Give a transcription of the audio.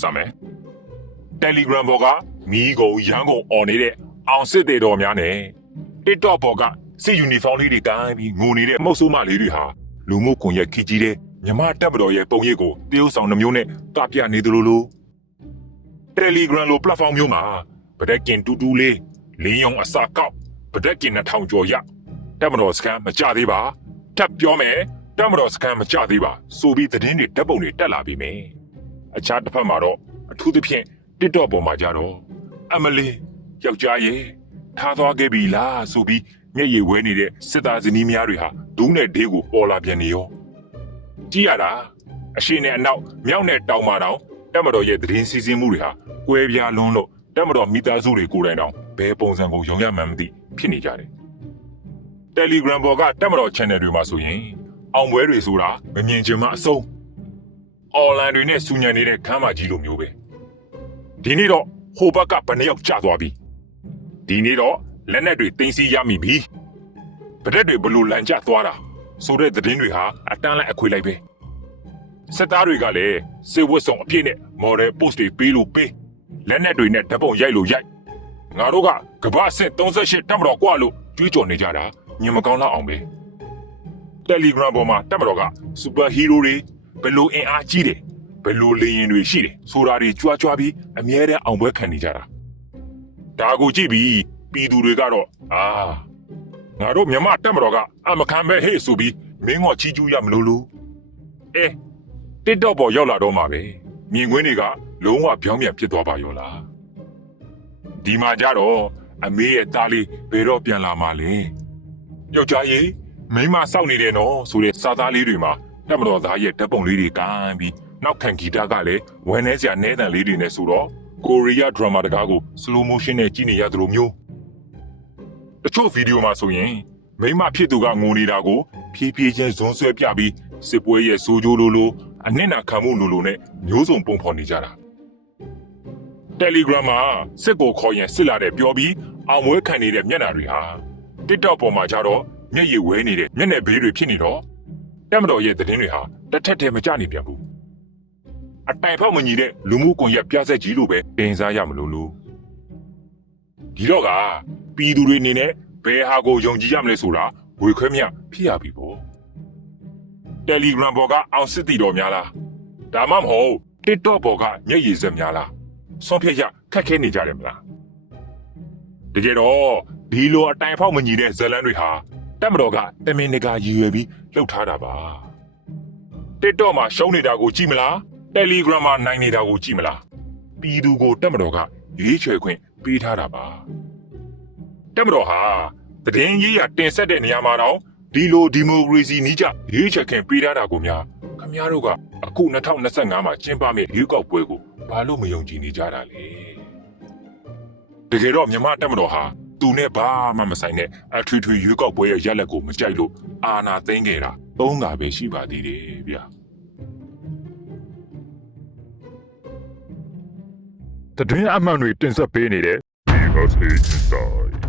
စမယ် Telegram ပေါ်ကမီးကုန်ရန်ကုန်អော်နေတဲ့အောင်စစ်သေးတော်များနဲ့ TikTok ပေါ်ကစစ်ယူနီဖောင်းလေးတွေတိုင်းပြီးငိုနေတဲ့မှုတ်ဆိုးမလေးတွေဟာလူမှုကွန်ရက်ခီကြီးတဲ့မြမတပ်မတော်ရဲ့ပုံရိပ်ကိုတရုပ်ဆောင်နှမျိုးနဲ့တွားပြနေသလိုလို Telegram လို platform မျိုးမှာဗဒက်ကင်တူတူလေးလင်းယုံအစာကောက်ဗဒက်ကင်2000ကျော်ရတပ်မတော်စကန်မကြသေးပါထပ်ပြောမယ်တပ်မတော်စကန်မကြသေးပါဆိုပြီးသတင်းတွေဓာတ်ပုံတွေတက်လာပြီမယ် အခြားတစ်ဖက်မှာတော့အထူးသဖြင့် TikTok ပေါ်မှာကြတော့အမလီယောက်ျားရဲ့ထားသွားခဲ့ပြီလားဆိုပြီးမျက်ရည်ဝဲနေတဲ့စစ်သားဇနီးများတွေဟာဒူးနဲ့ဒေးကိုပေါ်လာပြန်နေရောကြည့်ရတာအရှိနဲ့အနောက်မြောက်နဲ့တောင်မာတောင်တက်မတော်ရဲ့သတင်းစီစဉ်မှုတွေဟာကွဲပြားလွန်းလို့တက်မတော်မိသားစုတွေကိုယ်တိုင်တောင်ဘယ်ပုံစံကိုယုံရမှန်းမသိဖြစ်နေကြတယ် Telegram ပေါ်ကတက်မတော် channel တွေမှာဆိုရင်အောင်ပွဲတွေဆိုတာမမြင်ချင်မှအဆုံး online တွေနဲ့စူညံနေတဲ့ခမ်းမကြီးလိုမျိုးပဲဒီနေ့တော့ဟိုဘက်ကဘယ်နှယောက်ကျသွားပြီဒီနေ့တော့လက်နက်တွေတင်စီရမိပြီဗရက်တွေဘလို့လန်ကျသွားတာဆိုတဲ့သတင်းတွေဟာအတန်းလိုက်အခွေလိုက်ပဲစစ်သားတွေကလည်းစေဝတ်ဆောင်အပြည့်နဲ့ model post တွေပေးလို့ပေးလက်နက်တွေနဲ့ဓာတ်ပုံရိုက်လို့ရိုက်ငါတို့ကကမ္ဘာအဆင့်38တက်မတော်กว่าလို့ကြွေးကြော်နေကြတာညင်မကောင်းလောက်အောင်ပဲ Telegram ပေါ်မှာတက်မတော်က super hero တွေ ဘယ်လိုအင်အားကြီးတယ်ဘယ်လိုလေရင်တွေရှိတယ်ဆိုတာတွေကြွားကြွားပြီးအမြဲတမ်းအောင်ပွဲခံနေကြတာဒါကိုကြည့်ပြီးပြည်သူတွေကတော့အာငါတို့မြမတက်မတော်ကအမခံပဲဟေ့ဆိုပြီးမင်းငေါ်ချီကျူးရမလို့လို့အဲ TikTok ပေါ်ရောက်လာတော့မှာပဲမြင်ကွင်းတွေကလုံးဝပြောင်းပြန်ဖြစ်သွားပါရောလားဒီမှာကြတော့အမေရဲ့သားလေးဘယ်တော့ပြန်လာမှာလဲယောက်ျားကြီးမိန်းမစောက်နေတယ်နော်ဆိုတဲ့စာသားလေးတွေမှာ တက်မတော်သားရဲ့ဓာတ်ပုံလေးတွေကန်ပြီးနောက်ခံဂီတကလည်းဝမ်းနေစရာနဲတန်လေးတွေနဲ့ဆိုတော့ကိုရီးယားဒရမာတကားကို slow motion နဲ့ကြည့်နေရသလိုမျိုးတချို့ဗီဒီယိုမှာဆိုရင်မိန်းမဖြစ်သူကငိုနေတာကို ဖြည်းဖြည်းချင်းဇွန်းဆွဲပြပြီးစစ်ပွဲရဲ့စိုးကြိုးလိုလိုအနစ်နာခံမှုလိုလိုနဲ့မျိုးစုံပုံဖော်နေကြတာ Telegram မှာစစ်ကိုခေါ်ရင်စစ်လာတဲ့ပြောပြီးအောင်မွေးခံနေတဲ့မျက်နှာတွေဟာ TikTok ပေါ်မှာကျတော့မျက်ရည်ဝဲနေတဲ့မျက်နှာဘေးတွေဖြစ်နေတော့ တက်မတော်ရဲ့သတင်းတွေဟာတစ်ထက်တည်းမကြနေပြန်ဘူးအတိုင်ဖောက်မညီတဲ့လူမှုကွန်ရက်ပြဆက်ကြီးလိုပဲတင်စားရမလို့လို့ဒီတော့ကပြည်သူတွေအနေနဲ့ဘယ်ဟာကိုယုံကြည်ရမလဲဆိုတာဝေခွဲမြဖြစ်ရပြီပေါ့ Telegram ပေါ်ကအောင်စစ်တီတော်များလားဒါမှမဟုတ် TikTok ပေါ်ကမျက်ရည်စက်များလားဆုံးဖြတ်ရခက်ခဲနေကြတယ်မလားတကယ်တော့ဒီလိုအတိုင်ဖောက်မညီတဲ့ဇလန်းတွေဟာ တက်မတော်ကတမင်တကာရည်ရွယ်ပြီးလှုပ်ထားတာပါတစ်တော့မှာရှုံးနေတာကိုကြည့်မလားတယ်လီဂရမ်မှာနိုင်နေတာကိုကြည့်မလားပြည်သူကိုတက်မတော်ကရွေးချယ်ခွင့်ပေးထားတာပါတက်မတော်ဟာတည်င်းကြီးရတင်ဆက်တဲ့နေရာမှာတော့ဒီလိုဒီမိုကရေစီနီးကြရွေးချယ်ခွင့်ပေးထားတာကိုများခမည်းတော်ကအခု2025မှာကျင်းပမယ့်ရွေးကောက်ပွဲကိုဘာလို့မယုံကြည်နေကြတာလဲတကယ်တော့မြမတက်မတော်ဟာ သူနဲ့ဘာမှမဆိုင်တဲ့အထွေထွေရွေးကောက်ပွဲရဲ့ရက်လက်ကိုမကြိုက်လို့အာနာသိမ်းခဲ့တာသုံးတာပဲရှိပါသေးတယ်ဗျာတတွင်းအမှန်တွေတင်ဆက်ပေးနေတဲ့ Because Inside